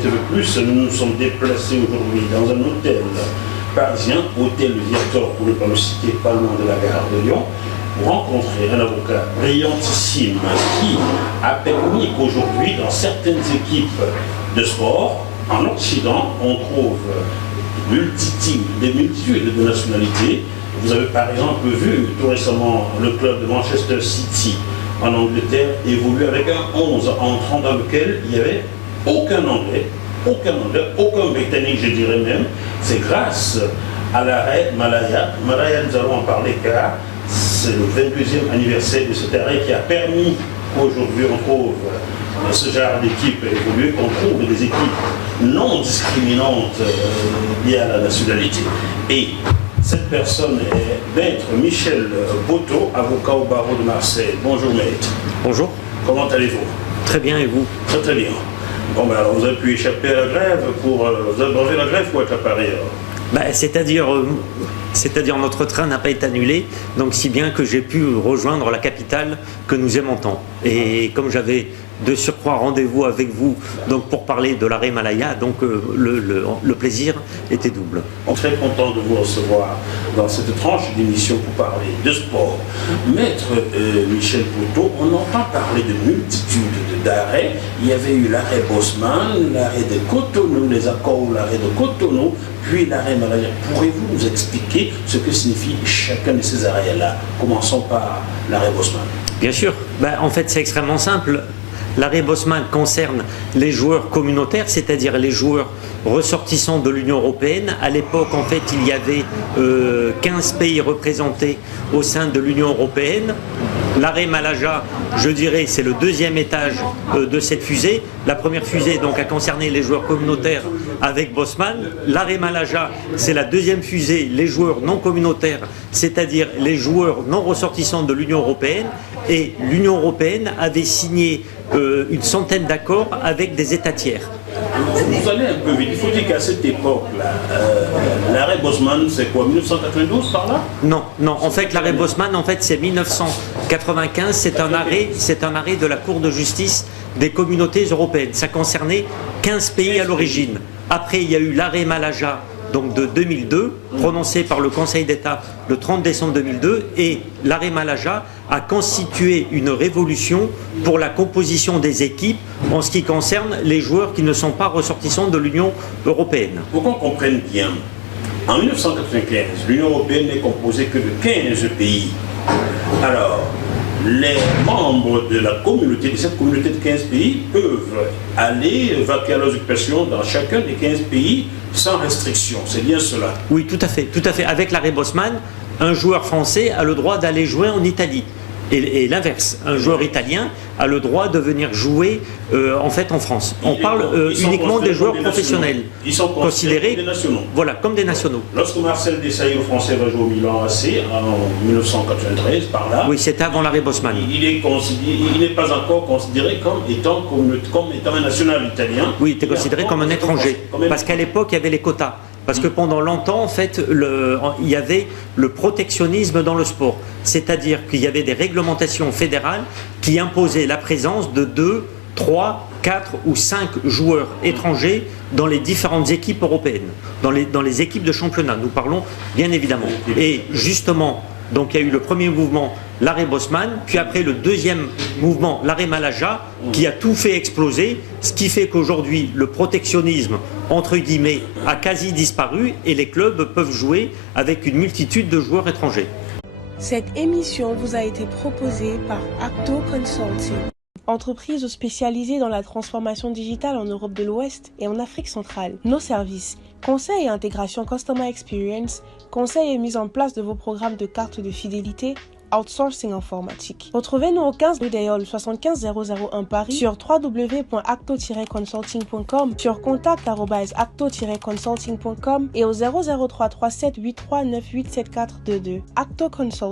été le plus, nous nous sommes déplacés aujourd'hui dans un hôtel parisien, hôtel Viator, pour ne pas le citer, pas loin de la gare de Lyon, pour rencontrer un avocat brillantissime qui a permis qu'aujourd'hui, dans certaines équipes de sport, en Occident, on trouve des multitudes de nationalités. Vous avez par exemple vu tout récemment le club de Manchester City en Angleterre évoluer avec un 11 entrant dans lequel il n'y avait aucun Anglais, aucun Britannique, je dirais même. C'est grâce à l'arrêt Malaya. Malaya, nous allons en parler car c'est le 22e anniversaire de cet arrêt qui a permis qu'aujourd'hui on trouve ce genre d'équipe évoluer, qu'on trouve des équipes non discriminantes liées à la nationalité. Et cette personne est maître Michel Boteau, avocat au barreau de Marseille. Bonjour maître. Bonjour. Comment allez-vous? Très bien, et vous? Très très bien. Bon ben alors vous avez pu échapper à la grève vous avez brevé la grève pour être à Paris alors? C'est-à-dire notre train n'a pas été annulé, donc si bien que j'ai pu rejoindre la capitale que nous aimons tant. Et comme j'avais de surcroît rendez-vous avec vous donc pour parler de l'arrêt Malaya, donc le plaisir était double. On est très content de vous recevoir dans cette tranche d'émission pour parler de sport. Maître Michel Boteau, on entend parler de multitudes d'arrêts. Il y avait eu l'arrêt Bosman, l'arrêt de Cotonou, les accords ou l'arrêt de Cotonou, puis l'arrêt Malaya. Pourriez-vous nous expliquer ce que signifie chacun de ces arrêts-là? Commençons par l'arrêt Bosman. Bien sûr. En fait, c'est extrêmement simple. L'arrêt Bosman concerne les joueurs communautaires, c'est-à-dire les joueurs ressortissants de l'Union européenne. À l'époque, en fait, il y avait 15 pays représentés au sein de l'Union européenne. L'arrêt Malaja, je dirais, c'est le deuxième étage de cette fusée. La première fusée donc a concerné les joueurs communautaires avec Bosman. L'arrêt Malaja, c'est la deuxième fusée, les joueurs non communautaires, c'est-à-dire les joueurs non ressortissants de l'Union européenne. Et l'Union européenne avait signé une centaine d'accords avec des États tiers. Vous allez un peu vite. Il faut dire qu'à cette époque-là, l'arrêt Bosman, c'est quoi, 1992 par là? Non. En fait, l'arrêt Bosman, c'est 1995. C'est un arrêt de la Cour de justice des communautés européennes. Ça concernait 15 pays à l'origine. Après, il y a eu l'arrêt Malaja, donc de 2002, prononcé par le Conseil d'État le 30 décembre 2002, et l'arrêt Malaja a constitué une révolution pour la composition des équipes en ce qui concerne les joueurs qui ne sont pas ressortissants de l'Union européenne. Pour qu'on comprenne bien, en 1995, l'Union européenne n'est composée que de 15 pays. Alors, les membres de la communauté, de cette communauté de 15 pays, peuvent aller vaquer à leurs occupations dans chacun des 15 pays sans restriction. C'est bien cela? Oui, tout à fait. Avec l'arrêt Bosman, un joueur français a le droit d'aller jouer en Italie. Et l'inverse, un joueur italien a le droit de venir jouer en France. On parle uniquement des joueurs professionnels. Ils sont considérés comme des nationaux. Voilà, comme des nationaux. Lorsque Marcel Desailly, le français, va jouer au Milan AC en 1993, par là. Oui, c'était avant l'arrêt Bosman. Il n'est pas encore considéré comme étant un national italien. Oui, il était considéré comme un étranger. Parce qu'à l'époque, il y avait les quotas. Parce que pendant longtemps, en fait, il y avait le protectionnisme dans le sport. C'est-à-dire qu'il y avait des réglementations fédérales qui imposaient la présence de 2, 3, 4 ou 5 joueurs étrangers dans les différentes équipes européennes, dans les équipes de championnat, nous parlons bien évidemment. Et justement, donc il y a eu le premier mouvement, l'arrêt Bosman, puis après le deuxième mouvement, l'arrêt Malaja, qui a tout fait exploser, ce qui fait qu'aujourd'hui le protectionnisme, entre guillemets, a quasi disparu et les clubs peuvent jouer avec une multitude de joueurs étrangers. Cette émission vous a été proposée par Acto Consulting, entreprise spécialisée dans la transformation digitale en Europe de l'Ouest et en Afrique centrale. Nos services, conseil et intégration Customer Experience, conseil et mise en place de vos programmes de carte de fidélité, outsourcing informatique. Retrouvez-nous au 15 rue d'Aïol 75 001 Paris, sur www.acto-consulting.com, sur contact@acto-consulting.com et au 003 37 83 98 74 22. Acto Consulting.